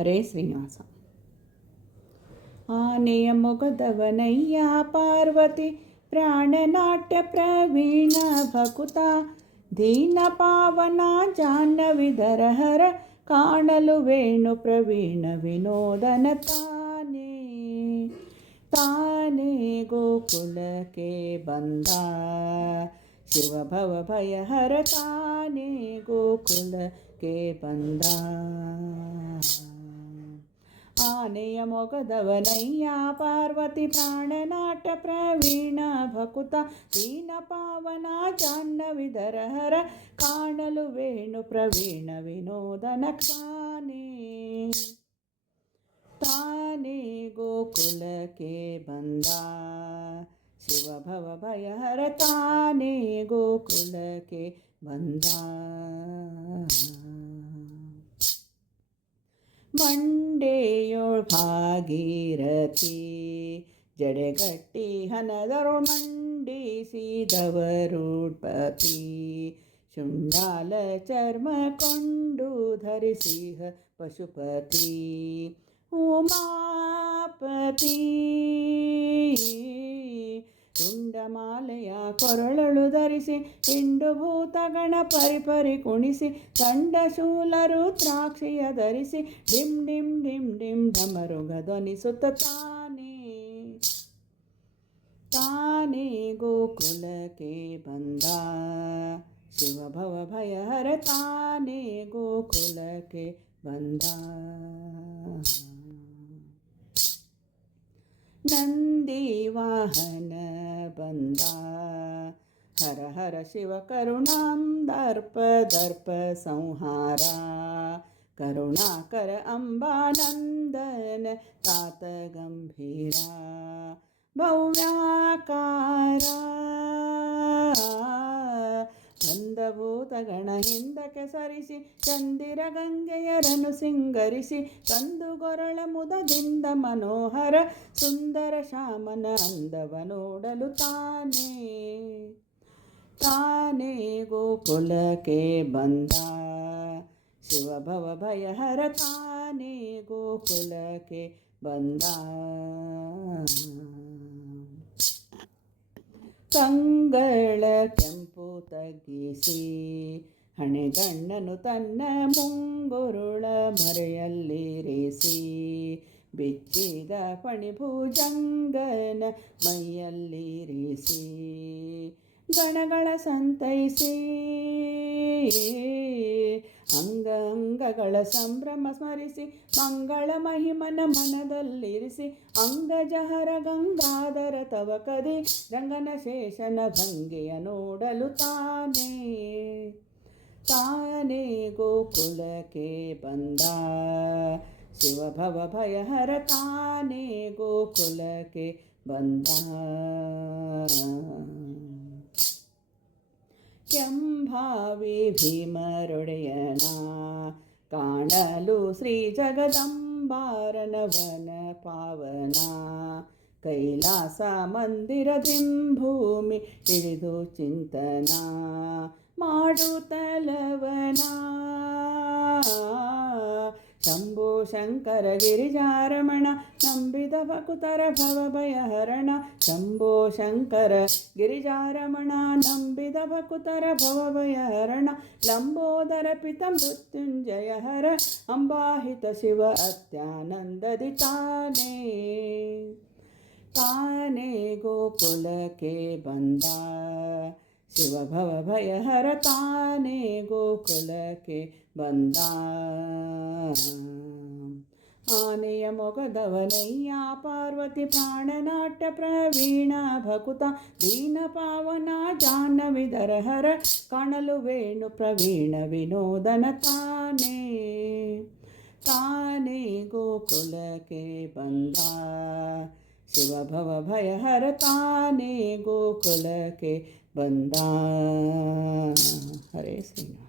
హరే శ్రీనివాస. ఆనయ మొగదవనయ్యా పార్వతి ప్రాణనాట్య ప్రవీణ భకుత దీన పావన జాహ్నవిధర హర కాణలు వేణు ప్రవీణ వినోదన తానే. తానే గోకులకే బంద శివ భవ భయ హర తానే గోకుల के बंदा ఆనయమొగదవనయ్యా పార్వతి ప్రాణనాట ప్రవీణ భకుత దీన పావన జాహ్నవి ధరహర కాణలు వేణు ప్రవీణ వినోదన కానీ. తానే గోకులకే బందా శివ భవ భయహర తానే గోకులకే బందా ಮಂಡೆಯೋಳ್ ಭಾಗೀರಥಿ ಜಡೆಗಟ್ಟಿ ಹನದರು ಮಂಡಿಸಿದವರುಡ್ಪತಿ ಶುಂಡಾಲ ಚರ್ಮ ಕೊಂಡು ಧರಿಸಿಹ ಪಶುಪತಿ ಉಮಾಪತಿ ತುಂಡಮಾಲೆಯ ಕೊರಳಳು ಧರಿಸಿ, ಹಿಂಡು ಭೂತಗಣ ಪರಿಪರಿ ಕುಣಿಸಿ ಶೂಲ ದ್ರಾಕ್ಷಿಯ ಧರಿಸಿ, ಡಿಮ್ ಡಿಮ್ ಡಿಮ್ ಡಿಮ್ ಢಮರುಗ ಧ್ವನಿಸುತ್ತ ತಾನೇ. ತಾನೇ ಗೋಕುಲಕ್ಕೆ ಬಂದ. ಶಿವಭವ ಭಯಹರ ಭಯ ಹರ ತಾನೇ ಗೋಕುಲಕ್ಕೆ ಬಂದ. ನಂದಿ ವಾಹನ ಬಂದ. ಹರ ಶಿವ ಕರುಣಾಂದರ್ಪ ದರ್ಪ ಸಂಹಾರ. ಕರುಣಾಕರ ಅಂಬಾನಂದನ ತಾತ ಗಂಭೀರ. ಭವ್ಯಾಕಾರ ಗಂಧಭೂತಗಣ ಹಿಂದಕ್ಕೆ ಸರಿಸಿ, ಚಂದಿರ ಗಂಗೆಯರನ್ನು ಸಿಂಗರಿಸಿ, ಕಂದುಗೊರಳ ಮುದದಿಂದ ಮನೋಹರ ಸುಂದರ ಶ್ಯಾಮನ ಅಂದವ ನೋಡಲು ತಾನೇ. ತಾನೇ ಗೋಕುಲಕ್ಕೆ ಬಂದ. ಶಿವಭವ ಭಯಹರ ಭಯ ಹರ ತಾನೇ ಗೋಕುಲಕ್ಕೆ ಬಂದ. ಕಂಗಳ ಕೆಂಪು ತಗ್ಗಿಸಿ ಹಣೆಗಣ್ಣನು ತನ್ನ ಮುಂಗುರುಳ ಮರೆಯಲ್ಲಿರಿಸಿ ಬಿಚ್ಚಿದ ಪಣಿಭುಜಂಗನ ಮೈಯಲ್ಲಿರಿಸಿ ಗಣಗಳ ಸಂತೈಸಿ. ಅಂಗ ಅಂಗಗಳ ಸಂಭ್ರಮ ಸ್ಮರಿಸಿ. ಮಂಗಳ ಮಹಿಮನ ಮನದಲ್ಲಿರಿಸಿ. ಅಂಗಜಹರ ಗಂಗಾಧರ ತವ ಕದಿ. ರಂಗನ ಶೇಷನ ಭಂಗಿಯ ನೋಡಲು ತಾನೇ. ತಾನೇ ಗೋಕುಲಕ್ಕೆ ಬಂದ. ಶಿವಭವ ಭಯಹರ ಭಯ ಹರ ತಾನೇ ಗೋಕುಲಕ್ಕೆ ಬಂದ. ಕೆಂಭಾವಿ ಭೀಮರೊಡೆಯನ ಕಾಣಲು ಶ್ರೀ ಜಗದಂಬಾರನವನ ಪಾವನ ಕೈಲಾಸ ಮಂದಿರದಿಂಭೂಮಿ ತಿಳಿದು ಚಿಂತನ ಮಾಡುತ್ತಲವನ ಶಂಭೋ ಶಂಕರ ಗಿರಿಜಾರಮಣ ನಂಬಿದ ಭಕುತರ ಭವಭಯಹರಣ ಶಂಭೋ ಶಂಕರ ಗಿರಿಜಾರಮಣ ನಂಬಿದ ಭಕುತರ ಭವಭಯಹರಣ ಲಂಬೋದರ ಪಿತ ಮೃತ್ಯುಂಜಯ ಹರ ಅಂಬಾಹಿತ ಶಿವ ಅತ್ಯಾನಂದದಿ ತಾನೇ ತಾನೇ ಗೋಕುಲಕ್ಕೆ ಬಂದ ಶಿವ ಭವ ಭಯ ಹರ ತಾನೇ ಗೋಕುಲಕ್ಕೆ ಬಂದ ಆನೆಯ ಮೊಗದವನಯ್ಯ ಪಾರ್ವತಿ ಪ್ರಾಣನಾಟ್ಯ ಪ್ರವೀಣ ಭಕುತ ದೀನ ಪಾವನ ಜಾಹ್ನವಿಧರ ಹರ ಕಾಣಲು ವೇಣು ಪ್ರವೀಣ ವಿನೋದನ ತಾನೇ ತಾನೇ ಗೋಕುಲಕ್ಕೆ ಬಂದ ಶಿವ ಭವ ಭಯ ಹರ ತಾನೇ ಗೋಕುಲಕ್ಕೆ ಬಂದ ಹರೇ ಶ್ರೀನಿವಾಸ